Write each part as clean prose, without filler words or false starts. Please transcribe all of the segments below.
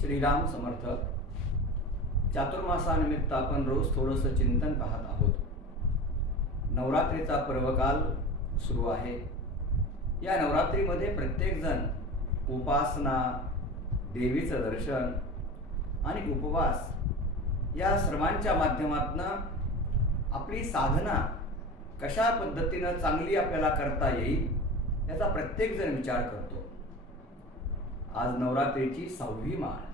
श्रीराम समर्थ. चातुर्मासानिमित्त आपण रोज थोडंसं चिंतन पाहत आहोत. नवरात्रीचा पर्वकाल सुरू आहे. या नवरात्रीमध्ये प्रत्येकजण उपासना, देवीचं दर्शन आणि उपवास या सर्वांच्या माध्यमातून आपली साधना कशा पद्धतीनं चांगली आपल्याला करता येईल याचा प्रत्येकजण विचार करतो. आज नवरात्रीची 6वी माळ.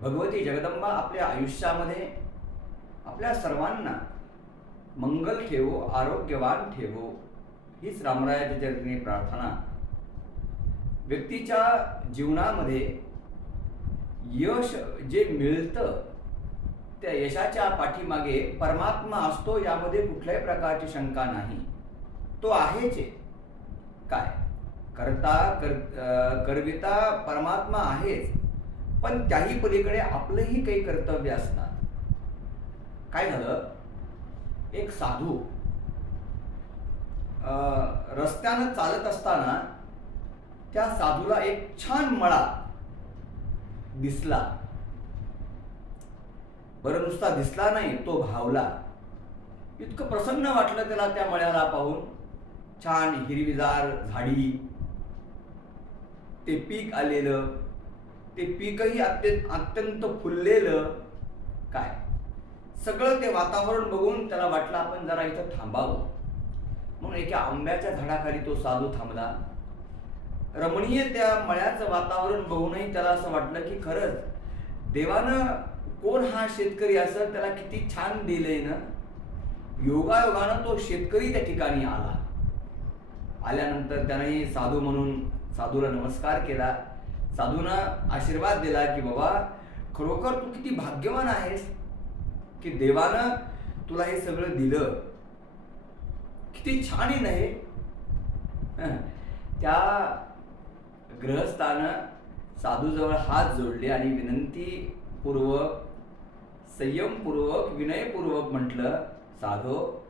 भगवती जगदंबा आपल्या आयुष्यामध्ये आपल्या सर्वांना मंगल ठेवो, आरोग्यवान ठेवो, हीच रामरायाच्या चरणी प्रार्थना. व्यक्तीच्या जीवनामध्ये यश जे मिळतं त्या यशाच्या पाठीमागे परमात्मा असतो, यामध्ये कुठल्याही प्रकारची शंका नाही. तो आहेच. काय करता करविता परमात्मा आहेच, पण त्याही पलीकडे आपलंही काही कर्तव्य असतात. काय झालं, एक साधू रस्त्यानं चालत असताना त्या साधूला एक छान मळा दिसला. बरं, नुसता दिसला नाही, तो भावला. इतकं प्रसन्न वाटलं त्याला त्या मळ्याला पाहून. छान हिरवीगार झाडी, ते पीक आलेलं, ते पीकही अत्यंत फुललेलं. काय सगळं ते वातावरण बघून त्याला वाटलं आपण जरा इथं थांबावं. म्हणून एका आंब्याच्या झाडाखाली तो साधू थांबला. रमणीय त्या मळ्याचं वातावरण बघूनही त्याला असं वाटलं की खरंच देवानं कोण हा शेतकरी असेल, त्याला किती छान दिलंय ना. योगायोगानं तो शेतकरी त्या ठिकाणी आला. आल्यानंतर त्याने साधू म्हणून साधूला नमस्कार केला. साधूना आशीर्वाद दिला की बाबा, खरोखर तू किती भाग्यवान आहेस की देवानं तुला हे सगळं दिलं. किती छान आहे नाही. त्या गृहस्थानं साधूजवळ हात जोडले आणि विनंतीपूर्वक, संयमपूर्वक, विनयपूर्वक म्हटलं, साधो,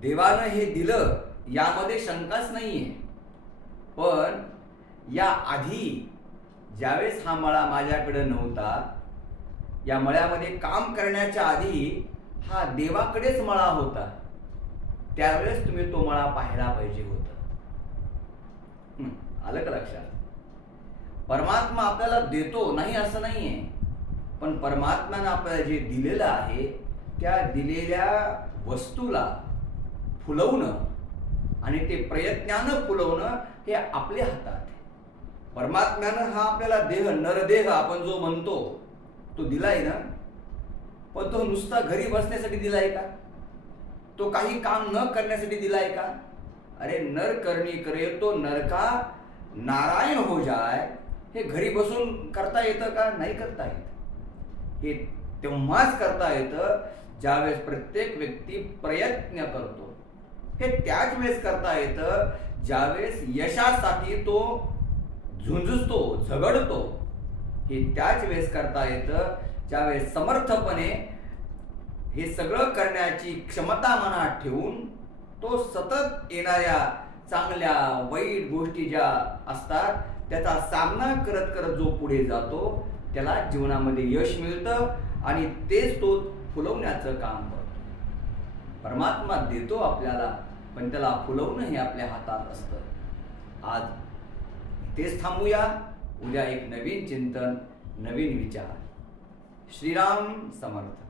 देवानं हे दिलं यामध्ये शंकाच नाहीये, पण या आधी ज्यावेळेस हा मळा माझ्याकडे नव्हता, या मळ्यामध्ये काम करण्याच्या आधी हा देवाकडेच मळा होता, त्यावेळेस तुम्ही तो मळा पाहायला पाहिजे होता. आलं का लक्षात? परमात्मा आपल्याला देतो नाही असं नाहीये, पण परमात्म्यानं आपल्याला जे दिलेलं आहे त्या दिलेल्या वस्तूला फुलवणं आणि ते प्रयत्नानं फुलवणं हे आपल्या हातात आहे. परमात्म्यानं हा आपल्याला देह, नरदेह आपण जो म्हणतो, तो दिलाय ना, पण तो नुसता घरी बसण्यासाठी दिलाय का? तो काही काम न करण्यासाठी दिलाय का? अरे नर करणी करे तो नरका नारायण हो जाय, हे घरी बसून करता येतं का? नाही करता येत. हे तेव्हाच करता येतं ज्यावेळेस प्रत्येक व्यक्ती प्रयत्न करतो. हे त्याच वेळेस करता येतं ज्यावेळेस यशासाठी तो झुंजतो, झगडतो. हे त्याच वेळेस करता येतं ज्यावेळेस समर्थपणे हे सगळं करण्याची क्षमता मनात ठेवून तो सतत येणाऱ्या चांगल्या वाईट गोष्टी ज्या असतात त्याचा सामना करत करत जो पुढे जातो त्याला जीवनामध्ये यश मिळतं आणि तेच तो फुलवण्याचं काम करतो. परमात्मा देतो आपल्याला, पण त्याला फुलवणं हे आपल्या हातात असतं. आज तेच थांबूया. उद्या एक नवीन चिंतन, नवीन विचार. श्रीराम समर्थ.